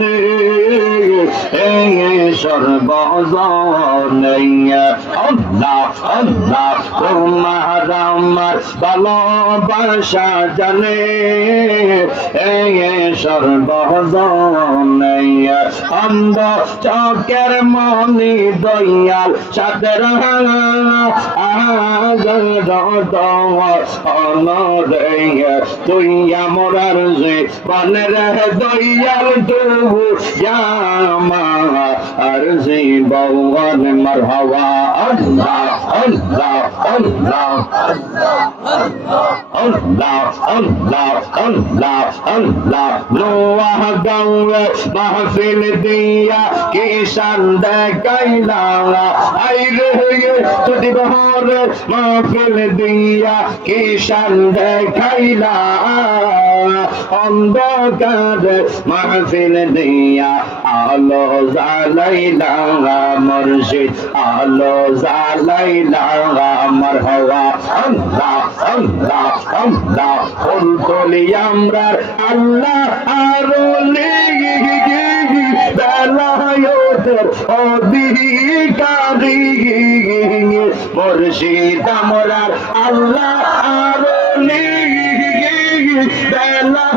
জানে সর্বজনে আল্লাহ আল্লাহ তোমার আমার ভালোবাসা জানে সর্বজনে অন্ধ চকের মনি দয়াল সাদের তুই আমার যে বনের দয়াল তবু আর যে বৌন মারহাবা আল্লাহ আল্লাহ আল্লাহ আল্লাহ আল্লাহ আল্লাহ আল্লাহ নোয়াহ গাঁয়ে মাহফিল দিয়া কি শান দেখাইলা আই রে তুদি বহরে মাহফিল দিয়া কি শান দেখাইলা অন্ধকার মাহফিল দিয়া আলো জ্বালাইলা মুর্শিদ আলো জ্বালাইলা মারহাবা আল্লাহ আল্লাহ আল্লাহ ফুল তুলি আমরা আল্লাহ আরো বেলায়তের অধিকারী মুর্শিদ আমরা আল্লাহ আরো বেলা